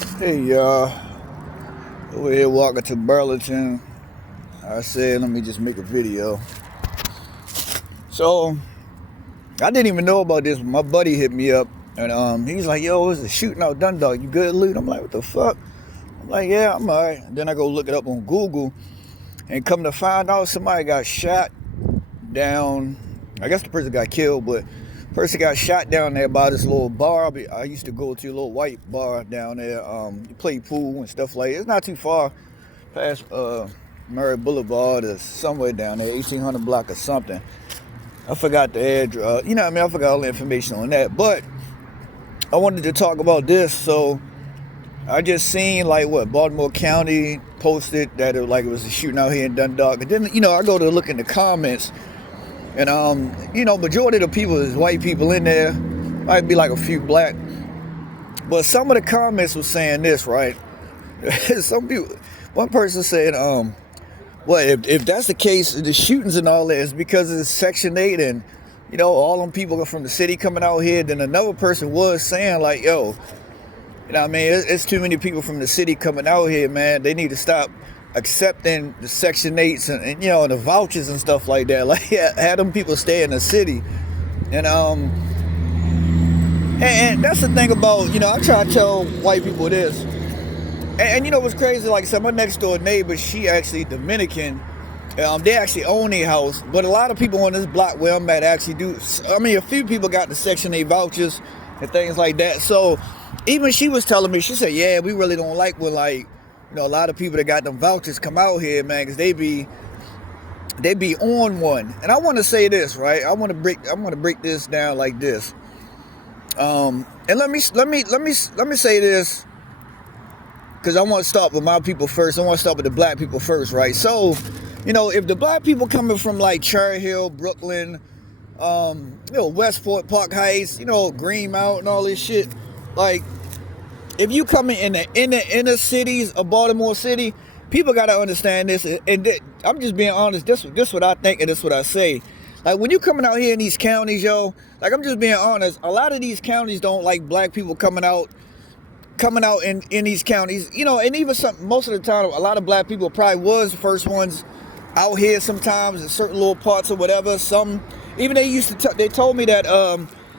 Hey y'all, over here walking to Burlington. I said, let me just make a video. So, I didn't even know about this, but my buddy hit me up and he's like, yo, it's a shooting out Dundalk. You good, Lute? I'm like, what the fuck? I'm like, yeah, I'm alright. Then I go look it up on Google and come to find out somebody got shot down. I guess the person got killed, but the person got shot down there by this little bar. I used to go to a little white bar down there. You play pool and stuff like that. It's not too far past Murray Boulevard or somewhere down there, 1800 block or something. I forgot the address. You know what I mean? I forgot all the information on that. But I wanted to talk about this. So I just seen Baltimore County posted that it was a shooting out here in Dundalk. And then, I go to look in the comments and majority of the people is white people in there. Might be like a few black. But some of the comments was saying this, right? One person said, well, if that's the case, the shootings and all that is because it's Section 8 and, all them people from the city coming out here. Then another person was saying like, yo, I mean, it's too many people from the city coming out here, man. They need to stop accepting the Section 8s and the vouchers and stuff like that. Like, had them people stay in the city. And that's the thing about, I try to tell white people this. And what's crazy, like I said, my next door neighbor, she actually Dominican. They actually own a house, but a lot of people on this block where I'm at actually do. I mean, a few people got the Section 8 vouchers and things like that. So even she was telling me, she said, yeah, we really don't like when a lot of people that got them vouchers come out here, man, because they be on one. And I want to say this, right? I want to break this down like this. And let me say this. Because I want to start with my people first. I want to start with the black people first, right? So, if the black people coming from like Cherry Hill, Brooklyn, Westport, Park Heights, Greenmount and all this shit, like, if you coming in the inner cities of Baltimore City, people got to understand this. And I'm just being honest. This what I think and this what I say. Like, when you coming out here in these counties, yo, like, I'm just being honest. A lot of these counties don't like black people coming out in these counties, and even most of the time, a lot of black people probably was the first ones out here sometimes in certain little parts or whatever. Even they told me that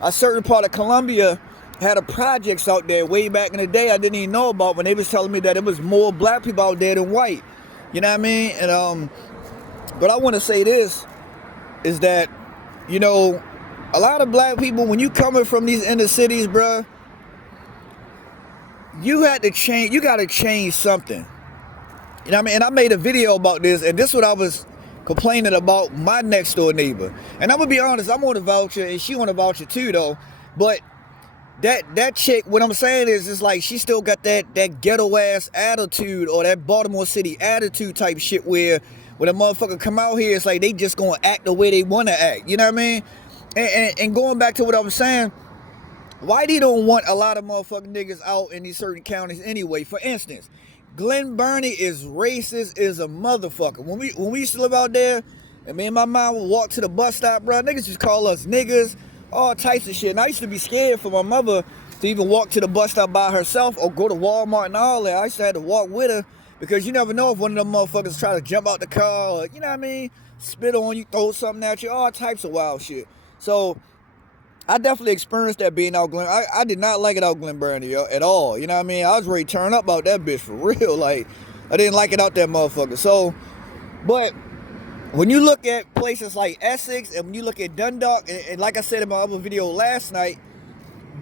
a certain part of Columbia had a projects out there way back in the day I didn't even know about, when they was telling me that it was more black people out there than white. You know what I mean? And but I want to say this, is that, a lot of black people, when you coming from these inner cities, bruh, you got to change something. You know what I mean? And I made a video about this, and this is what I was complaining about my next door neighbor. And I'm gonna be honest, I'm on a voucher and she on a voucher too though. But that chick, what I'm saying is, it's like she still got that ghetto ass attitude, or that Baltimore City attitude type shit, where when a motherfucker come out here, it's like they just gonna act the way they wanna act. You know what I mean? And going back to what I was saying, why they don't want a lot of motherfucking niggas out in these certain counties anyway? For instance, Glen Burnie is racist as a motherfucker. When we used to live out there, and me and my mom would walk to the bus stop, bro, niggas just call us niggas, all types of shit. And I used to be scared for my mother to even walk to the bus stop by herself or go to Walmart and all that. I used to have to walk with her, because you never know if one of them motherfuckers try to jump out the car, or, you know what I mean, spit on you, throw something at you, all types of wild shit. So I definitely experienced that being out Glen. I did not like it out Glen Burnie at all. You know what I mean? I was ready to turn up out that bitch for real. Like, I didn't like it out that motherfucker. So, but when you look at places like Essex, and when you look at Dundalk, and like I said in my other video last night,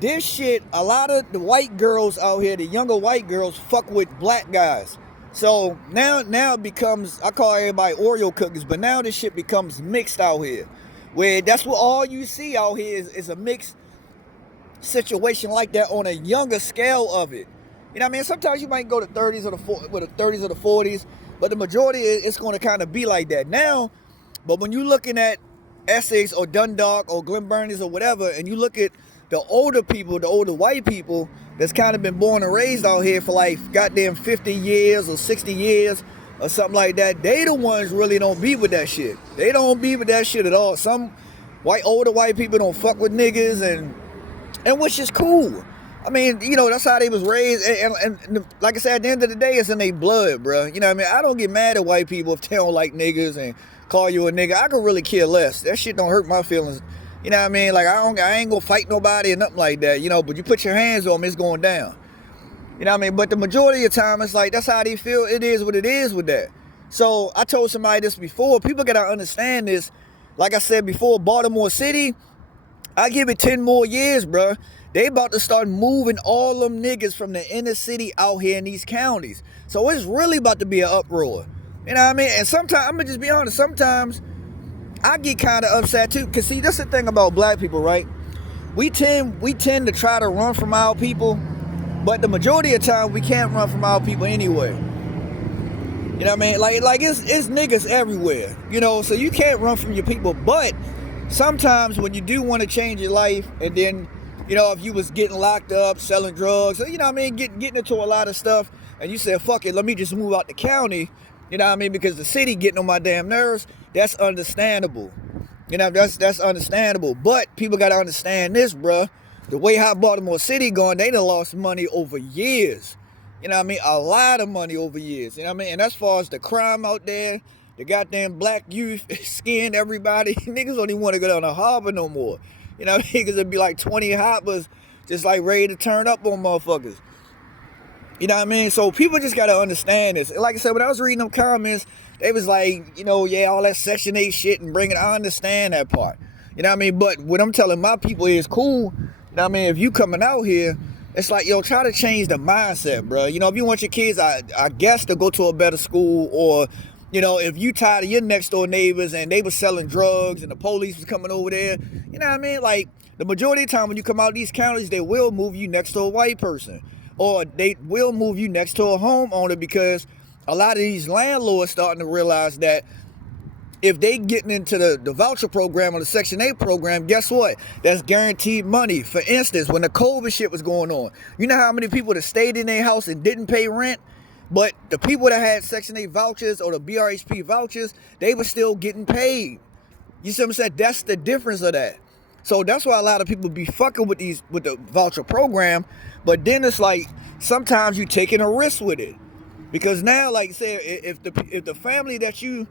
this shit, a lot of the white girls out here, the younger white girls, fuck with black guys. So now it becomes, I call everybody Oreo cookies, but now this shit becomes mixed out here, where that's what all you see out here is a mixed situation like that on a younger scale of it. You know what I mean? Sometimes you might go to 30s or the 30s or the 40s, but the majority, it's going to kind of be like that now. But when you're looking at Essex or Dundalk or Glen Burnie or whatever, and you look at the older people, the older white people that's kind of been born and raised out here for like goddamn 50 years or 60 years or something like that, they the ones really don't be with that shit. They don't be with that shit at all. Some older white people don't fuck with niggas, and which is cool. I mean, you know, that's how they was raised. And like I said, at the end of the day, it's in their blood, bro. You know what I mean? I don't get mad at white people if they don't like niggas and call you a nigga. I could really care less. That shit don't hurt my feelings. You know what I mean? Like, I ain't gonna fight nobody or nothing like that, you know, but you put your hands on me, it's going down. You know what I mean? But the majority of the time, it's like, that's how they feel. It is what it is with that. So I told somebody this before. People gotta understand this. Like I said before, Baltimore City, I give it 10 more years, bro. They about to start moving all them niggas from the inner city out here in these counties. So it's really about to be an uproar. You know what I mean? And sometimes, I'm gonna just be honest, sometimes I get kind of upset too. Cause see, that's the thing about black people, right? We tend to try to run from our people, but the majority of the time we can't run from our people anyway. You know what I mean? Like it's niggas everywhere, you know, so you can't run from your people. But sometimes when you do want to change your life, and then, you know, if you was getting locked up, selling drugs, you know what I mean, getting into a lot of stuff, and you said, fuck it, let me just move out the county, you know what I mean, because the city getting on my damn nerves, that's understandable. You know, that's understandable. But people got to understand this, bruh. The way how Baltimore City going, they done lost money over years. You know what I mean? A lot of money over years. You know what I mean? And as far as the crime out there, the goddamn black youth skinned everybody. Niggas don't even want to go down the harbor no more. You know what I mean? Because it'd be like 20 hoppers just like ready to turn up on motherfuckers. You know what I mean? So people just got to understand this. Like I said, when I was reading them comments, they was like, you know, yeah, all that Section 8 shit and bringing, I understand that part. You know what I mean? But what I'm telling my people is cool. You know what I mean? If you coming out here, it's like, yo, try to change the mindset, bro. You know, if you want your kids, I guess, to go to a better school, or, you know, if you tired of your next door neighbors and they was selling drugs and the police was coming over there, you know what I mean? Like, the majority of the time when you come out of these counties, they will move you next to a white person, or they will move you next to a homeowner, because a lot of these landlords starting to realize that if they getting into the voucher program or the Section 8 program, guess what? That's guaranteed money. For instance, when the COVID shit was going on, you know how many people that stayed in their house and didn't pay rent? But the people that had Section 8 vouchers or the BRHP vouchers, they were still getting paid. You see what I'm saying? That's the difference of that. So that's why a lot of people be fucking with the voucher program. But then it's like, sometimes you taking a risk with it. Because now, like I said, if the family that you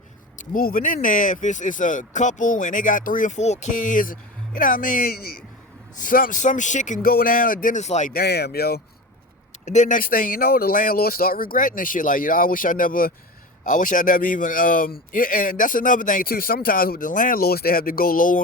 moving in there, if it's a couple and they got 3 or 4 kids, you know what I mean, some shit can go down, and then it's like, damn, yo. And then next thing you know, the landlord start regretting this shit. Like, you know, I wish I never even yeah. And that's another thing too. Sometimes with the landlords, they have to go low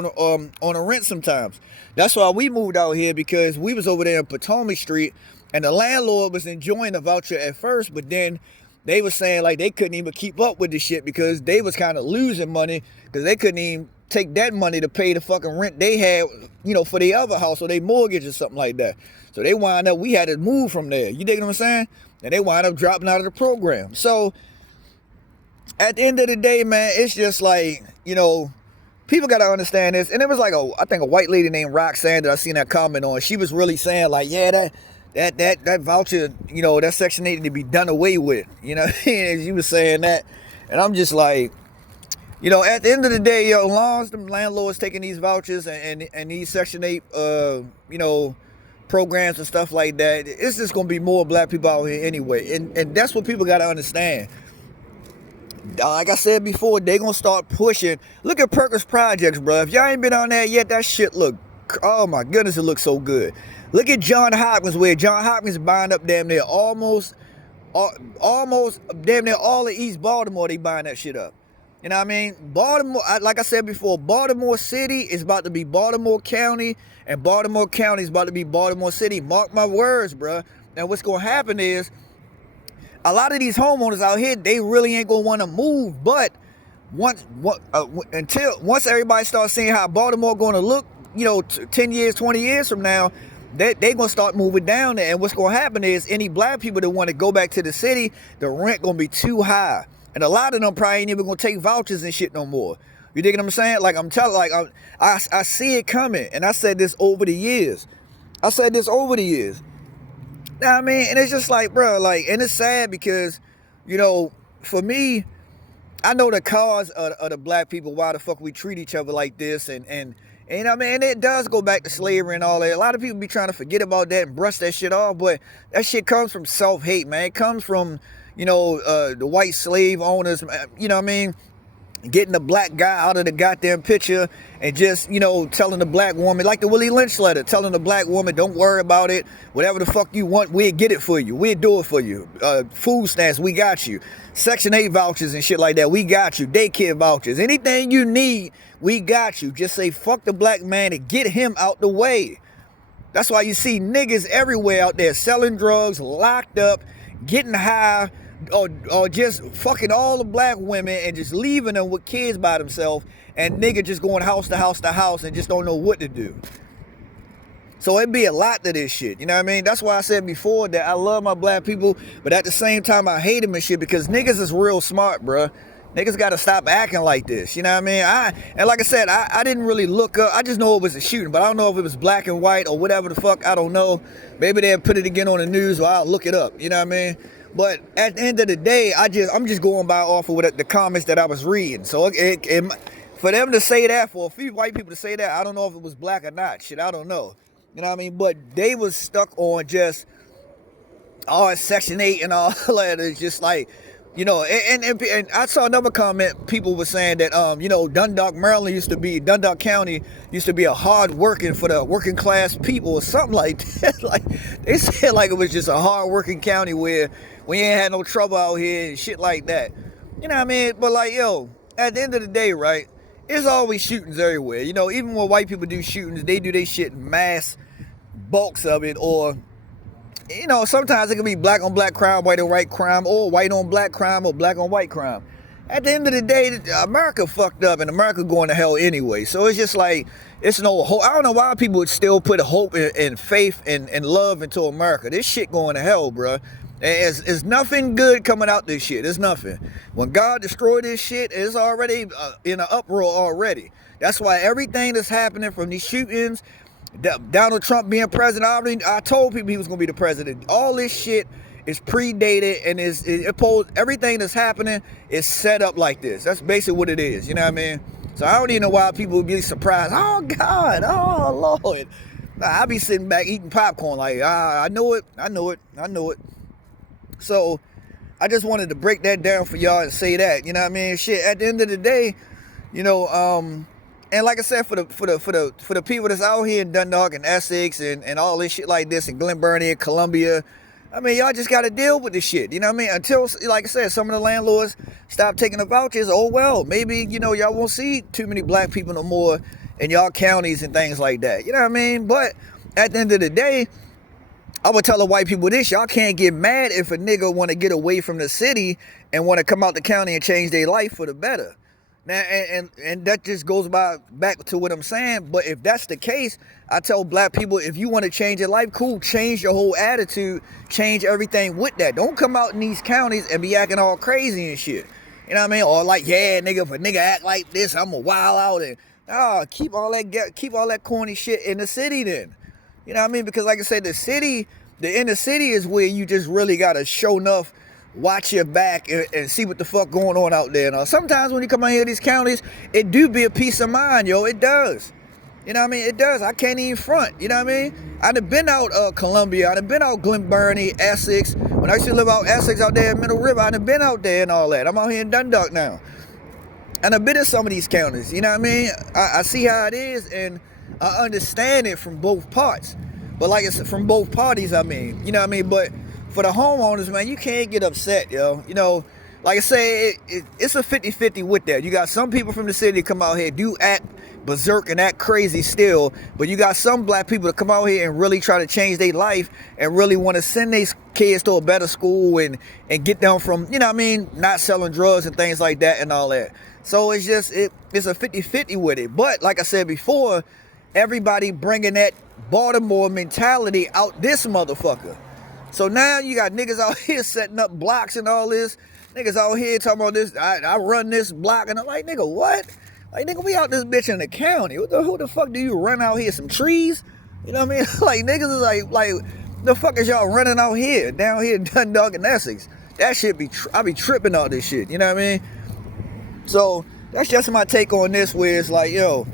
on a rent sometimes. That's why we moved out here, because we was over there in Potomac Street, and the landlord was enjoying the voucher at first, but then they was saying like they couldn't even keep up with the shit, because they was kind of losing money, because they couldn't even take that money to pay the fucking rent they had, you know, for the other house or their mortgage or something like that. So they wind up, we had to move from there. You dig what I'm saying? And they wind up dropping out of the program. So at the end of the day, man, it's just like, you know, people got to understand this. And it was like I think a white lady named Roxanne that I seen that comment on. She was really saying like, yeah, that voucher, you know, that Section 8 to be done away with. You know, and she was saying that. And I'm just like, you know, at the end of the day, yo, as long as the landlords taking these vouchers and these Section 8, you know, programs and stuff like that, it's just going to be more black people out here anyway. And that's what people got to understand. Like I said before, they going to start pushing. Look at Perkins Projects, bro. If y'all ain't been on there yet, that shit look, oh my goodness, it looks so good. Look at John Hopkins, where John Hopkins buying up damn near almost damn near all of East Baltimore. They buying that shit up. You know what I mean? Baltimore, like I said before, Baltimore City is about to be Baltimore County, and Baltimore County is about to be Baltimore City. Mark my words, bro. Now what's going to happen is, a lot of these homeowners out here, they really ain't going to want to move. But once everybody starts seeing how Baltimore going to look, you know, 10 years, 20 years from now, they going to start moving down there. And what's going to happen is, any black people that want to go back to the city, the rent going to be too high. And a lot of them probably ain't even going to take vouchers and shit no more. You dig what I'm saying? Like, I'm telling, like, I see it coming. And I said this over the years. Know what I mean? And it's just like, bro, like, and it's sad because, you know, for me, I know the cause of the black people, why the fuck we treat each other like this, and And you know what I mean? And it does go back to slavery and all that. A lot of people be trying to forget about that and brush that shit off, but that shit comes from self-hate, man. It comes from, the white slave owners, you know what I mean? Getting the black guy out of the goddamn picture and just, telling the black woman, like the Willie Lynch letter, telling the black woman, don't worry about it. Whatever the fuck you want, we'll get it for you. We'll do it for you. Food stamps, we got you. Section 8 vouchers and shit like that, we got you. Daycare vouchers, anything you need, we got you. Just say fuck the black man and get him out the way. That's why you see niggas everywhere out there selling drugs, locked up, getting high, or just fucking all the black women and just leaving them with kids by themselves, and nigga just going house to house to house and just don't know what to do. So it'd be a lot to this shit, you know what I mean? That's why I said before that I love my black people, but at the same time I hate them and shit, because niggas is real smart, bruh. Niggas gotta stop acting like this, you know what I mean? And like I said, I didn't really look up. I just know it was a shooting, but I don't know if it was black and white or whatever the fuck. I don't know. Maybe they'll put it again on the news, or I'll look it up, you know what I mean? But at the end of the day, I'm just going by off of the comments that I was reading. So for them to say that, for a few white people to say that, I don't know if it was black or not. Shit, I don't know. You know what I mean? But they was stuck on just Section 8 and all that. It's just like, and I saw another comment. People were saying that, Dundalk, Maryland Dundalk County used to be a hard working for the working class people or something like that. Like they said, like it was just a hard working county where we ain't had no trouble out here and shit like that. You know what I mean? But like, at the end of the day, right? There's always shootings everywhere. Even when white people do shootings, they do their shit in mass bulks of it, or sometimes it can be black on black crime, white on white crime, or white on black crime, or black on white crime. At the end of the day, America fucked up, and America going to hell anyway. So it's just like, it's no hope. I don't know why people would still put hope and faith and love into America. This shit going to hell, bruh. There's nothing good coming out this shit. There's nothing. When God destroyed this shit, it's already in an uproar already. That's why everything that's happening from these shootings, Donald Trump being president, I told people he was going to be the president. All this shit is predated, and everything that's happening is set up like this. That's basically what it is. You know what I mean? So I don't even know why people would be surprised. Oh, God. Oh, Lord. Nah, I be sitting back eating popcorn like, I know it. So I just wanted to break that down for y'all and say that. You know what I mean? Shit, at the end of the day, and like I said, for the people that's out here in Dundalk and Essex and all this shit like this, in Glen Burnie and Columbia, I mean, y'all just got to deal with this shit. You know what I mean? Until, like I said, some of the landlords stop taking the vouchers. Oh, well, maybe, y'all won't see too many black people no more in y'all counties and things like that. You know what I mean? But at the end of the day, I would tell the white people this: y'all can't get mad if a nigga want to get away from the city and want to come out the county and change their life for the better. Now, and that just goes back to what I'm saying. But if that's the case, I tell black people, if you want to change your life, cool, change your whole attitude, change everything with that. Don't come out in these counties and be acting all crazy and shit. You know what I mean? Or like, yeah, nigga, if a nigga act like this, I'm a wild out, and keep all that corny shit in the city then. You know what I mean? Because like I said, the inner city is where you just really gotta show enough, watch your back, and see what the fuck going on out there. Now, sometimes when you come out here to these counties, it do be a peace of mind, yo. It does. You know what I mean? It does. I can't even front. You know what I mean? I done been out Columbia. I done been out Glen Burnie, Essex. When I used to live out Essex out there in Middle River, I done been out there and all that. I'm out here in Dundalk now. And I've been in some of these counties. You know what I mean? I see how it is, and I understand it from both parts. But like I said, from both parties, I mean. You know what I mean? But for the homeowners, man, you can't get upset, yo. Like I say, it's a 50-50 with that. You got some people from the city come out here, do act berserk and act crazy still, but you got some black people that come out here and really try to change their life and really want to send their kids to a better school and get them from, you know what I mean, not selling drugs and things like that and all that. So it's just, it's a 50-50 with it. But like I said before, everybody bringing that Baltimore mentality out this motherfucker. So now you got niggas out here setting up blocks and all this. Niggas out here talking about this, I run this block, and I'm like, nigga, what? Like, nigga, we out this bitch in the county. Who the fuck do you run out here? Some trees? You know what I mean? Like, niggas is like, the fuck is y'all running out here, down here in Dundalk and Essex? That shit I be tripping all this shit, you know what I mean? So, that's just my take on this, where it's like, yo,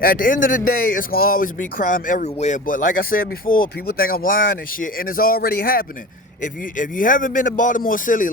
At the end of the day, it's gonna always be crime everywhere. But like I said before, people think I'm lying and shit, and it's already happening. If you haven't been to Baltimore City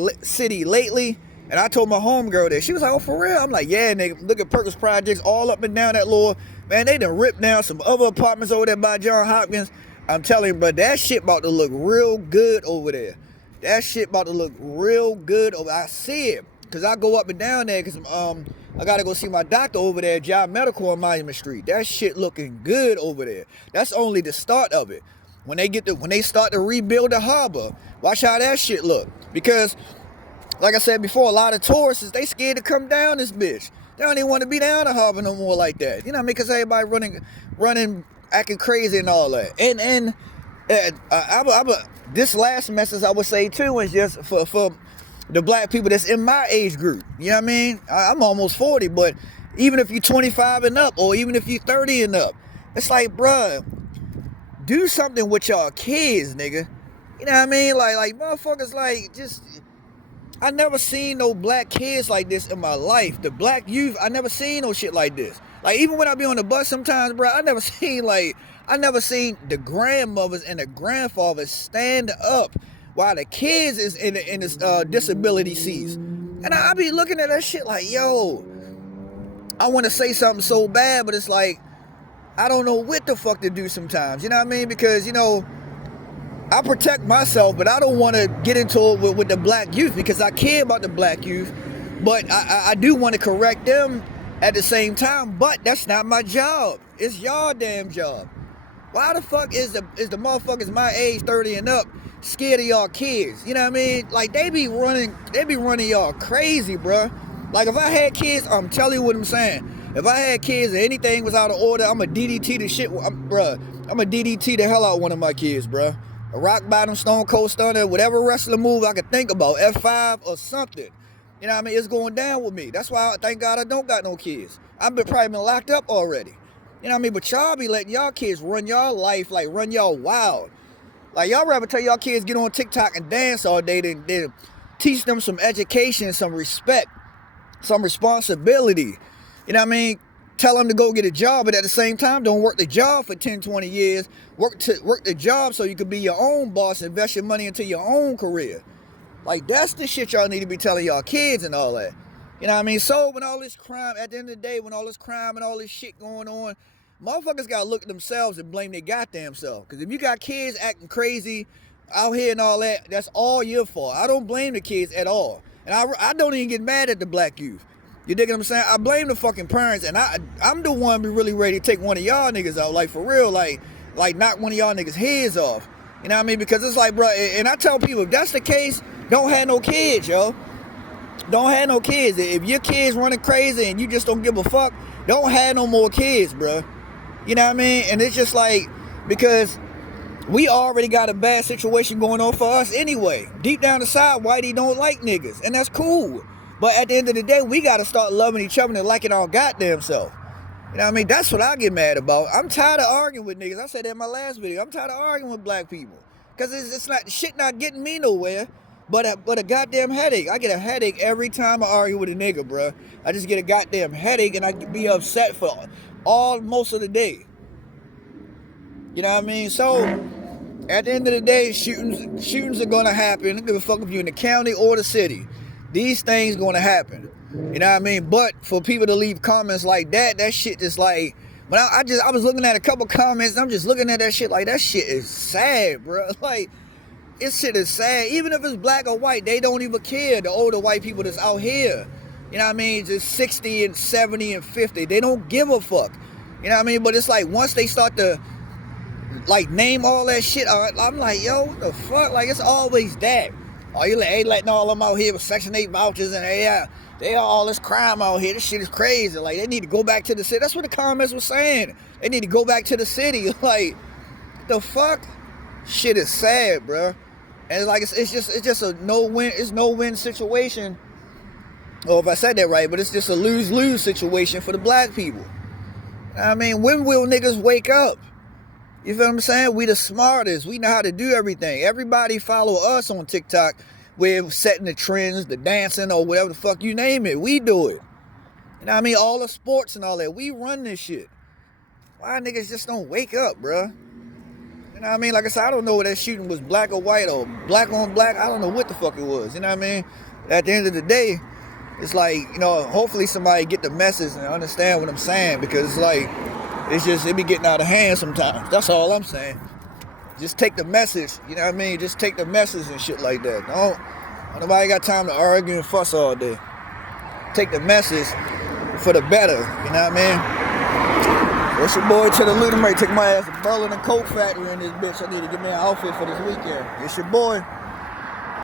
lately, and I told my homegirl that, she was like, "Oh, for real?" I'm like, "Yeah, nigga. Look at Perkins Projects all up and down that little, man. They done ripped down some other apartments over there by John Hopkins. I'm telling you, bro, that shit about to look real good over there. That shit about to look real good over. I see it, cause I go up and down there, cause I gotta go see my doctor over there at Job Medical on Monument Street. That shit looking good over there. That's only the start of it. When they start to rebuild the harbor, watch how that shit look. Because, like I said before, a lot of tourists, they scared to come down this bitch. They don't even want to be down the harbor no more like that. You know what I mean? Because everybody running, acting crazy and all that. And this last message I would say too is just for the black people that's in my age group. You know what I mean? I'm almost 40, but even if you're 25 and up, or even if you're 30 and up, it's like, bruh, do something with y'all kids, nigga. You know what I mean? Like motherfuckers, like, just, I never seen no black kids like this in my life. The black youth, I never seen no shit like this. Like, even when I be on the bus sometimes, bro, I never seen the grandmothers and the grandfathers stand up while the kids is in this disability seats. And I be looking at that shit like, yo, I want to say something so bad, but it's like, I don't know what the fuck to do sometimes. You know what I mean? Because, you know, I protect myself, but I don't want to get into it with the black youth, because I care about the black youth, but I do want to correct them at the same time. But that's not my job. It's y'all damn job. Why the fuck is the motherfuckers my age, 30 and up, scared of y'all kids? You know what I mean? Like, they be running y'all crazy, bruh. Like, if I had kids, I'm telling you what I'm saying. If I had kids and anything was out of order, I'm a DDT the shit, bruh. I'm a DDT the hell out of one of my kids, bruh. A rock bottom, stone cold stunner, whatever wrestler move I could think about, F5 or something. You know what I mean? It's going down with me. That's why, thank God, I don't got no kids. I've probably been locked up already. You know what I mean? But y'all be letting y'all kids run y'all life, like run y'all wild. Like, y'all rather tell y'all kids get on TikTok and dance all day than teach them some education, some respect, some responsibility. You know what I mean? Tell them to go get a job, but at the same time, don't work the job for 10, 20 years. Work the job so you can be your own boss, invest your money into your own career. Like, that's the shit y'all need to be telling y'all kids and all that. You know what I mean? So when all this crime, at the end of the day, when all this crime and all this shit going on, motherfuckers gotta look at themselves and blame their goddamn self. Because if you got kids acting crazy out here and all that, that's all your fault. I don't blame the kids at all. And I don't even get mad at the black youth. You dig what I'm saying? I blame the fucking parents, and I'm the one be really ready to take one of y'all niggas out, like, for real, like knock one of y'all niggas' heads off. You know what I mean? Because it's like, bro, and I tell people, if that's the case, don't have no kids, yo. Don't have no kids. If your kids running crazy and you just don't give a fuck, don't have no more kids, bro. You know what I mean? And it's just like, because we already got a bad situation going on for us anyway. Deep down inside, Whitey don't like niggas, and that's cool. But at the end of the day, we got to start loving each other and liking our goddamn self. You know what I mean? That's what I get mad about. I'm tired of arguing with niggas. I said that in my last video. I'm tired of arguing with black people. Because it's not, shit not getting me nowhere, but a goddamn headache. I get a headache every time I argue with a nigga, bro. I just get a goddamn headache, and I be upset for most of the day. You know what I mean? So, at the end of the day, shootings are going to happen. I don't give a fuck if you're in the county or the city. These things going to happen. You know what I mean? But for people to leave comments like that shit just like, when I was looking at a couple comments, and I'm just looking at that shit like, that shit is sad, bro. Like, this shit is sad. Even if it's black or white, they don't even care. The older white people that's out here, you know what I mean? Just 60 and 70 and 50. They don't give a fuck. You know what I mean? But it's like, once they start to, like, name all that shit, I'm like, yo, what the fuck? Like, it's always that. Oh, you ain't letting all of them out here with Section 8 vouchers, and they are all this crime out here. This shit is crazy. Like, they need to go back to the city. That's what the comments were saying. They need to go back to the city. Like, the fuck? Shit is sad, bro. And it's like, it's just a no-win situation. Or if I said that right, but it's just a lose-lose situation for the black people. I mean, when will niggas wake up? You feel what I'm saying? We the smartest. We know how to do everything. Everybody follow us on TikTok. We're setting the trends, the dancing, or whatever the fuck you name it. We do it. You know what I mean? All the sports and all that. We run this shit. Why niggas just don't wake up, bruh? You know what I mean? Like I said, I don't know whether that shooting was black or white or black on black. I don't know what the fuck it was. You know what I mean? At the end of the day, it's like, you know, hopefully somebody get the message and understand what I'm saying, because it's like, it be getting out of hand sometimes. That's all I'm saying. Just take the message, you know what I mean? Just take the message and shit like that. Nobody got time to argue and fuss all day. Take the message for the better, you know what I mean? It's your boy to the Lute. Take my ass to Berlin and Coke Factory in this bitch. I need to get me an outfit for this weekend. It's your boy.